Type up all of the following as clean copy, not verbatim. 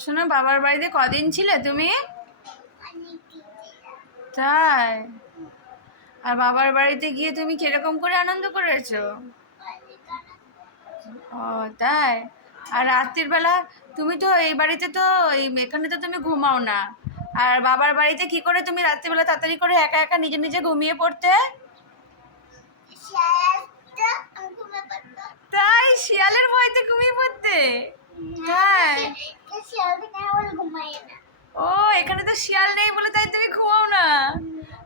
শোনো, বাবার বাড়িতে কদিন ছিলে তুমি? তাই? আর বাবার বাড়িতে গিয়ে তুমি কিরকম করে আনন্দ করেছো? ও তাই? আর রাত্রির বেলা তুমি তো এই বাড়িতে তো এখানে তো তুমি ঘুমাও না, আর বাবার বাড়িতে কি করে তুমি রাত্রিবেলা তাড়াতাড়ি করে একা একা নিজে নিজে ঘুমিয়ে পড়তে? তাই? শিয়ালের ভয়তে ঘুমিয়ে পড়তে? তাই? ও, এখানে তো শিয়াল নেই বলে তাই তুমি ঘুমাও না।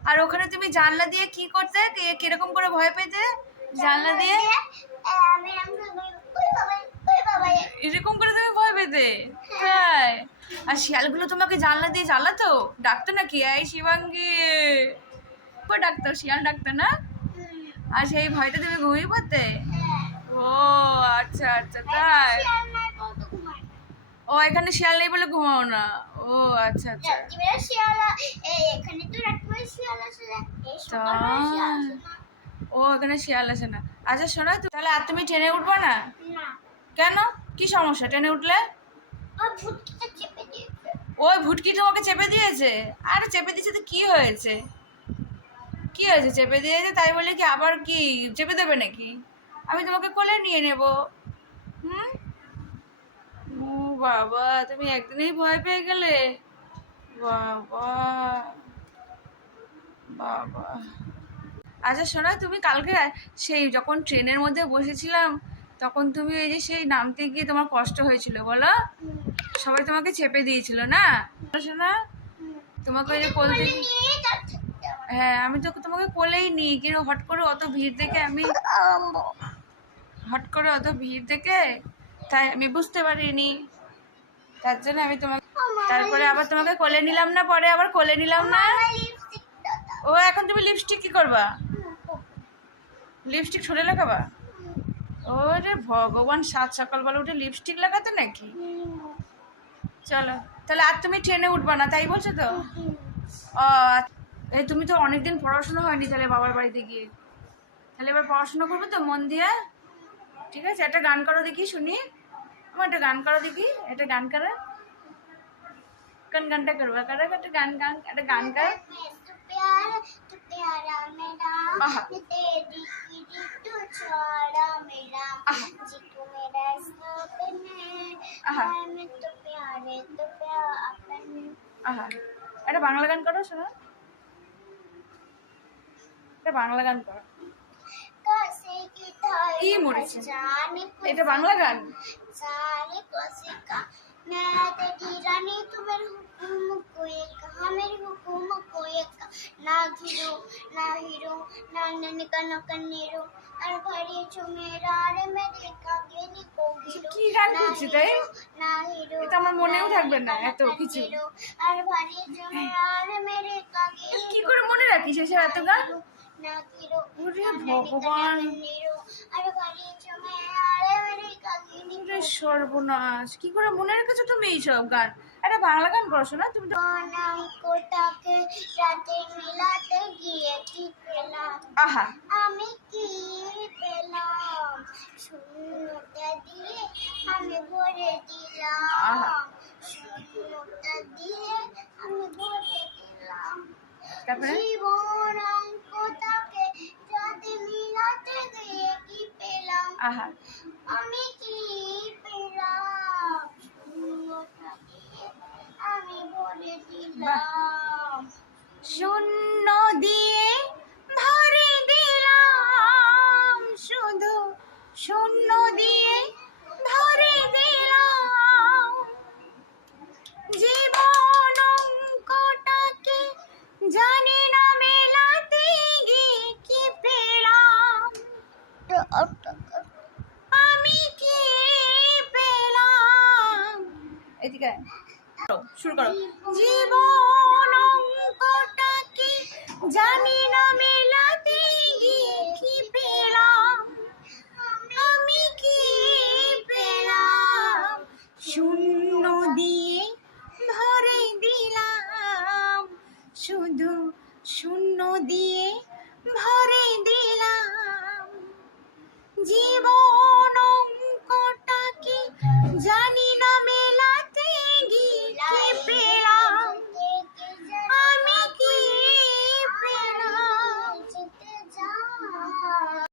আর ওখানে তুমি জানলা দিয়ে কি করতে, কিরকম করে ভয় পেতে জানলা দিয়ে? এরকম করে তুমি ভয় পেতে? তাই? আর শিয়ালগুলো তোমাকে জানলা দিয়ে জ্বালাতো, ডাকতো নাকি এই শিবাঙ্গী ডাকতো, শিয়াল ডাকতো না? আর সেই ভয়তে তুমি ঘুমিয়ে পড়তে? ও আচ্ছা আচ্ছা, তাই? ও, এখানে শিয়াল নেই বলে ঘুমাও না। ও আচ্ছা আচ্ছা। ও, এখানে শিয়াল আসে না। আচ্ছা শোনো, তাহলে আর তুমি ট্রেনে উঠবে না? কেন? কি সমস্যা ট্রেনে উঠলে? ওই ভুটকি তোমাকে চেপে দিয়েছে? আর চেপে দিয়েছে তো কি হয়েছে? কি হয়েছে? চেপে দিয়েছে তাই বলে কি আবার কি চেপে দেবে নাকি? আমি তোমাকে কোলে নিয়ে নেব। হুম। ও বাবা, তুমি একদিনেই ভয় পেয়ে গেলে? বাবা বাবা। আচ্ছা শোনো, তুমি কালকে সেই যখন ট্রেনের মধ্যে বসেছিলাম তখন তুমি এই যে সেই নামতে গিয়ে তোমার কষ্ট হয়েছিল বলো? সবাই তোমাকে চেপে দিয়েছিল না? শোনা, তোমাকে ওই যে কোল থেকে, হ্যাঁ আমি তো তোমাকে কোলেই নিই, কিন্তু হট করে অত ভিড় দেখে তাই আমি বুঝতে পারিনি, তার জন্য আমি তোমাকে তারপরে আবার তোমাকে কোলে নিলাম না, পরে আবার কোলে নিলাম না। ও, এখন তুমি লিপস্টিক কি করবা? লিপস্টিক ঠোঁটে লাগাবা? ওরে ভগবান, সাত সকালবেলা উঠে লিপস্টিক লাগাতে নাকি? চলো, তাহলে আর তুমি ট্রেনে উঠবা না তাই বলছো তো? এই তুমি তো অনেকদিন পড়াশোনা হয়নি তাহলে বাবার বাড়িতে গিয়ে, তাহলে এবার পড়াশোনা করবে তো মন দিয়ে? ঠিক আছে, একটা গান করো দেখি শুনি। আমার একটা গান করো দেখি, একটা গান করো। কোন গানটা করবা? করো একটা গান, একটা গান কর। একটা বাংলা গান করো শোনো, একটা বাংলা গান করো। কি মরেছে, এটা বাংলা গান? কি গান করছি তাই? এটা আমার মনেও থাকবে না এত কিছু। কি করে মনে রাখিস এসব এত গান? ভগবান, সর্বনাশ, কি করে মনে রেখেছো তুমি এইসব গান? একটা বাংলা গান করছো না তুমি? আহা, আমি কি পেলাম, শূন্যতা দিয়ে আমি ভরে দিলাম, শূন্যতা দিয়ে আমি ভরে দিলাম, জীবন অঙ্কটাকে যাতে মিলাতে গিয়ে কি পেলাম, আমি কি পেলাম, শূন্যতা দিয়ে আমি ভরে দিলাম, শূন্য দিয়ে ভরে দিলাম, শুধু শূন্য দিয়ে ভরে দিলাম, জীবন অঙ্কটাকে জানি না মেলাতে গিয়ে কি পেলাম, আমি কি পেলাম। এদিকে শুরু করো। জীবন অঙ্কটাকে জানি না মেলাতে গিয়ে কি পেলাম, আমি কি পেলাম, শূন্য দিয়ে ভরে দিলাম, শুধু শূন্য দিয়ে ভরে দিলাম, জীবন অঙ্কটাকে জানি